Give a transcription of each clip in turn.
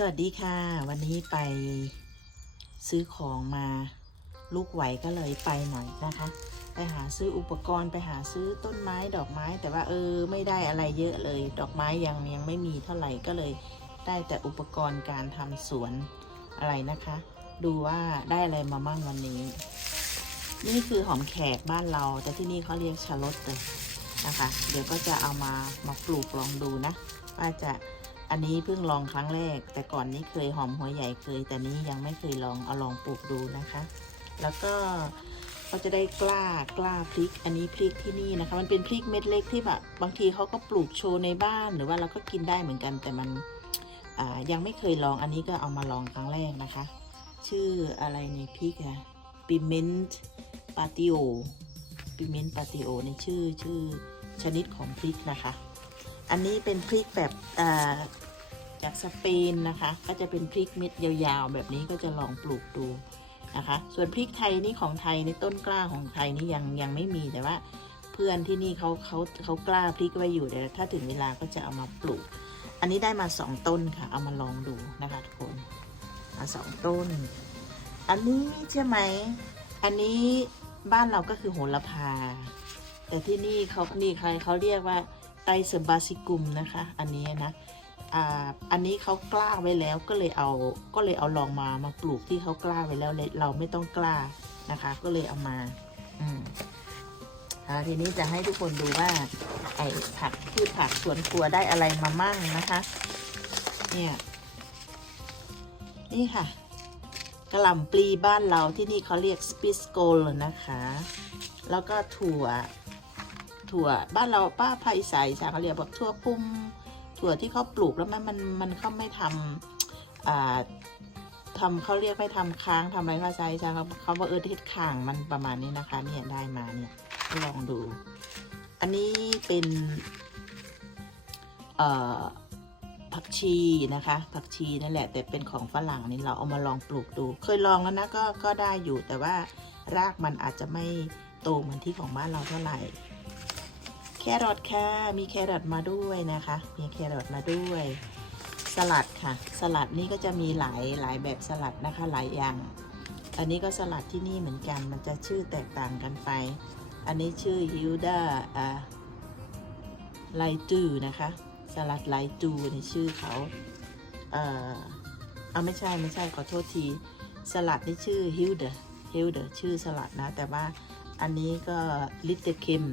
สวัสดีค่ะ วันนี้ไปซื้อของมาลูกไหวก็เลยไปหน่อยนะคะ ไปหาซื้ออุปกรณ์ไปหาซื้อต้นไม้ดอกไม้ แต่ว่าเออไม่ได้อะไรเยอะเลย ดอกไม้ยังยังไม่มีเท่าไหร่ก็เลยได้แต่อุปกรณ์การทำสวนอะไรนะคะ ดูว่าได้อะไรมามั่งวันนี้ นี่คือหอมแขกบ้านเรา แต่ที่นี่เขาเรียกชาลอตเลยนะคะ เดี๋ยวก็จะเอามามาปลูกลองดูนะว่าจะ อันนี้เพิ่งลองครั้งแรก แต่ก่อนนี้เคยหอมหัวใหญ่เคย แต่นี้ยังไม่เคยลองเอาลองปลูกดูนะคะ แล้วก็ก็จะได้กล้ากล้าพริก อันนี้พริกที่นี่นะคะ มันเป็นพริกเม็ดเล็กที่แบบบางทีเขาก็ปลูกโชว์ในบ้านหรือว่าเราก็กินได้เหมือนกัน แต่มันยังไม่เคยลองอันนี้ก็เอามาลองครั้งแรกนะคะ ชื่ออะไรในพริกอะปิเมนต์ปาติโอปิเมนต์ปาติโอในชื่อชื่อชนิดของพริกนะคะ อันนี้เป็นพริกแบบอ่า จากสเปนนะคะ ก็จะเป็นพริกเม็ดยาวๆ แบบนี้ก็จะลองปลูกดูนะคะ ส่วนพริกไทยนี่ของไทยในต้นกล้าของไทยนี่ยังยังไม่มีแต่ว่า เพื่อนที่นี่เขาเขาเขากล้าพริกไว้อยู่เดี๋ยวถ้าถึงเวลาก็จะเอามาปลูก อันนี้ได้มาสองต้นค่ะ เอามาลองดูนะคะทุกคนมาสองต้น อันนี้ใช่ไหม อันนี้บ้านเราก็คือโหระพา แต่ที่นี่เขานี่ใครเขาเรียกว่าไตเซบาซิกุมนะคะ อันนี้นะ อ่าอันนี้เขากล้าไว้แล้วก็เลยเอาก็เลยเอาลองมามาปลูกที่เขากล้าไว้แล้วเลยเราไม่ต้องกล้านะคะ ก็เลยเอามา อืมอ่าทีนี้จะให้ทุกคนดูว่า ไอ้ผักพืชผักสวนครัวได้อะไรมามั่งนะคะ เนี่ย นี่ค่ะกระหล่ำปลีบ้านเราที่นี่เขาเรียกสปิสโกลนะคะ แล้วก็ถั่ว ถั่วบ้านเราป้าภัยใสชาเขาเรียกบอกถั่วพุ่ม ถั่วที่เขาปลูกแล้วมันมันมันเขาไม่ทำอ่าทำเขาเรียกไม่ทำค้างทำอะไรภาษาอีสาเขาเขาว่าเออทิศข้างมันประมาณนี้นะคะเนี่ยได้มาเนี่ยลองดู อันนี้เป็นเอ่อผักชีนะคะ ผักชีนั่นแหละ แต่เป็นของฝรั่งนี่เราเอามาลองปลูกดู เคยลองแล้วนะก็ก็ได้อยู่แต่ว่ารากมันอาจจะไม่โตเหมือนที่ของบ้านเราเท่าไหร่ แครอทค่ะ มีแครอทมาด้วยนะคะ มีแครอทมาด้วย สลัดค่ะ สลัดนี่ก็จะมีหลายหลายแบบสลัดนะคะหลายอย่าง อันนี้ก็สลัดที่นี่เหมือนกัน มันจะชื่อแตกต่างกันไป อันนี้ชื่อฮิลดาอ่าไลจูนะคะ สลัดไลจูในชื่อเขาเอ่อเอาไม่ใช่ไม่ใช่ขอโทษที สลัดนี่ชื่อฮิลเดอร์ฮิลเดอร์ชื่อสลัดนะ แต่ว่าอันนี้ก็ลิตเตคิม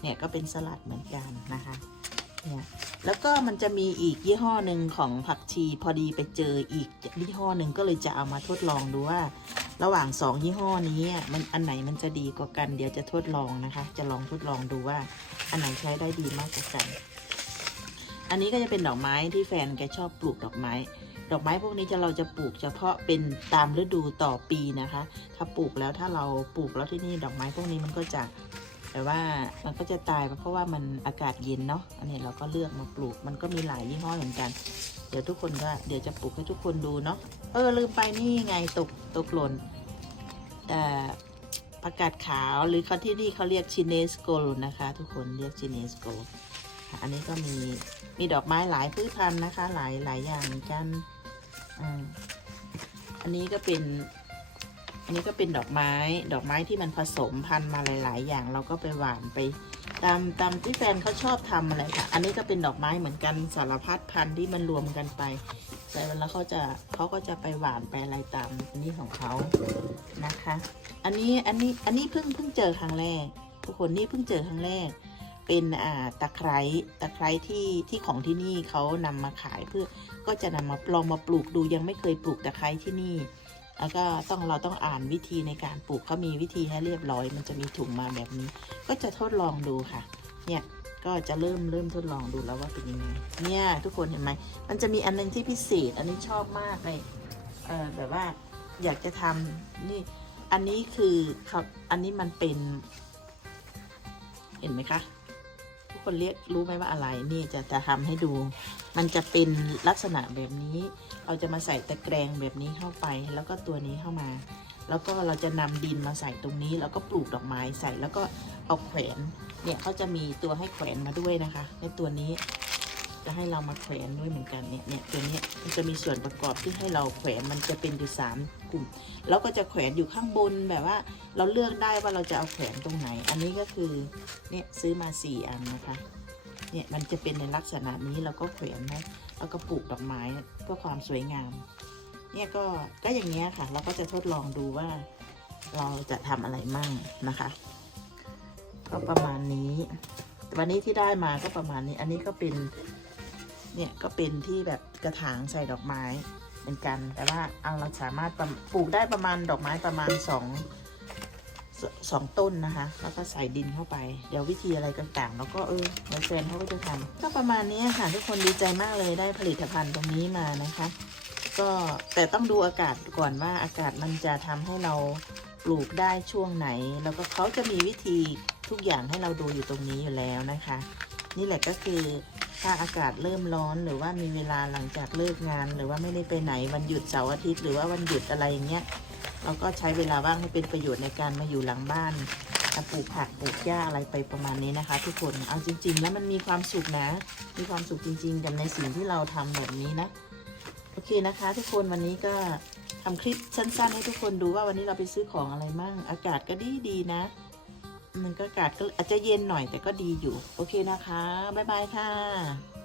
เนี่ยก็เป็นสลัดเหมือนกันนะคะเนี่ยแล้วก็มันจะมีอีกยี่ห้อหนึ่งของผักชีพอดีไปเจออีกยี่ห้อหนึ่งก็เลยจะเอามาทดลองดูว่า ระหว่างสองยี่ห้อนี้มันอันไหนมันจะดีกว่ากัน เดี๋ยวจะทดลองนะคะ จะลองทดลองดูว่า อันไหนใช้ได้ดีมากกว่ากัน อันนี้ก็จะเป็นดอกไม้ที่แฟนแกชอบปลูกดอกไม้ ดอกไม้พวกนี้จะเราจะปลูกเฉพาะเป็นตามฤดูต่อปีนะคะ ถ้าปลูกแล้วถ้าเราปลูกแล้วที่นี่ดอกไม้พวกนี้มันก็จะ แต่ว่ามันก็จะตายเพราะว่ามันอากาศเย็นเนาะ อันนี้เราก็เลือกมาปลูก มันก็มีหลายยี่ห้อเหมือนกัน เดี๋ยวทุกคนก็เดี๋ยวจะปลูกให้ทุกคนดูเนาะ เออลืมไปนี่ไงตกตกหล่นเอ่ประกาศขาวหรือเขาที่นี่เขาเรียกชินเนสโกลนะคะ ทุกคนเรียกชินเนสโกลอันนี้ก็มีมีดอกไม้หลายพืชพันธุ์นะคะ หลายหลายอย่างกันออันนี้ก็เป็น อันนี้ก็เป็นดอกไม้ ดอกไม้ที่มันผสมพันธุ์มาหลาย ๆ อย่าง เราก็ไปหวานไป ตามตามที่แฟนเขาชอบทำอะไรค่ะ อันนี้ก็เป็นดอกไม้เหมือนกันสารพัดพันธุ์ที่มันรวมกันไป แต่เวลาเขาจะเขาก็จะไปหวานไปอะไรตามอันนี้ของเขานะคะ อันนี้อันนี้อันนี้เพิ่งเพิ่งเจอครั้งแรก ทุกคนนี่เพิ่งเจอครั้งแรก เป็นอ่าตะไคร้ตะไคร้ที่ที่ของที่นี่เขานำมาขายเพื่อก็จะนำมาลองมาปลูกดูยังไม่เคยปลูกตะไคร้ที่นี่ แล้วก็ต้องเราต้องอ่านวิธีในการปลูกเขามีวิธีให้เรียบร้อย มันจะมีถุงมาแบบนี้ ก็จะทดลองดูค่ะ เนี่ยก็จะเริ่มเริ่มทดลองดูแล้วว่าเป็นยังไง เนี่ยทุกคนเห็นไหมมันจะมีอันนึงที่พิเศษ อันนี้ชอบมากเลย เออแบบว่าอยากจะทำนี่ อันนี้คือครับอันนี้มันเป็น เห็นไหมคะ ทุกคนเรียกรู้ไหมว่าอะไรนี่จะจะทำให้ดู มันจะเป็นลักษณะแบบนี้ เราจะมาใส่ตะแกรงแบบนี้เข้าไป แล้วก็ตัวนี้เข้ามา แล้วก็เราจะนำดินมาใส่ตรงนี้ แล้วก็ปลูกดอกไม้ใส่แล้วก็เอาแขวนเนี่ยเขาจะมีตัวให้แขวนมาด้วยนะคะ ในตัวนี้ จะให้เรามาแขวนด้วยเหมือนกันเนี่ยเนี่ยตัวนี้มันจะมีส่วนประกอบที่ให้เราแขวนมันจะเป็นอยู่สามกลุ่มแล้วก็จะแขวนอยู่ข้างบนแบบว่า เราเลือกได้ว่าเราจะเอาแขวนตรงไหน อันนี้ก็คือเนี่ยซื้อมาสี่อันนะคะเนี่ยมันจะเป็นในลักษณะนี้เราก็แขวนนะแล้วก็ปลูกดอกไม้เพื่อความสวยงาม เนี่ยก็ก็อย่างเงี้ยค่ะ เราก็จะทดลองดูว่า เราจะทำอะไรมั่งนะคะ ก็ประมาณนี้วันนี้ที่ได้มาก็ประมาณนี้ อันนี้ก็เป็น เนี่ยก็เป็นที่แบบกระถางใส่ดอกไม้เหมือนกัน แต่ว่าเอาเราสามารถปลูกได้ประมาณดอกไม้ประมาณสองสองต้นนะคะ แล้วก็ใส่ดินเข้าไป เดี๋ยววิธีอะไรต่างๆ แล้วก็เออเดี๋ยวแฟนเขาก็จะทำก็ประมาณนี้ค่ะ ทุกคนดีใจมากเลยได้ผลิตภัณฑ์ตรงนี้มานะคะ ก็แต่ต้องดูอากาศก่อนว่าอากาศมันจะทำให้เราปลูกได้ช่วงไหน แล้วก็เขาจะมีวิธีทุกอย่างให้เราดูอยู่ตรงนี้อยู่แล้วนะคะ นี่แหละก็คือถ้าอากาศเริ่มร้อนหรือว่ามีเวลาหลังจากเลิกงาน หรือว่าไม่ได้ไปไหนวันหยุดเสาร์อาทิตย์หรือว่าวันหยุดอะไรอย่างเงี้ยเราก็ใช้เวลาว่างให้เป็นประโยชน์ในการมาอยู่หลังบ้านปลูกผักปลูกหญ้าอะไรไปประมาณนี้นะคะ ทุกคนเอาจริง ๆ แล้วมันมีความสุขนะ มีความสุขจริงๆกับในสิ่งที่เราทำแบบนี้นะโอเคนะคะ ทุกคนวันนี้ก็ทำคลิปสั้นๆ ให้ทุกคนดูว่าวันนี้เราไปซื้อของอะไรมั่งอากาศก็ดีดีนะ มันก็อากาศก็อาจจะเย็นหน่อยแต่ก็ดีอยู่ โอเคนะคะ บ๊ายบายค่ะ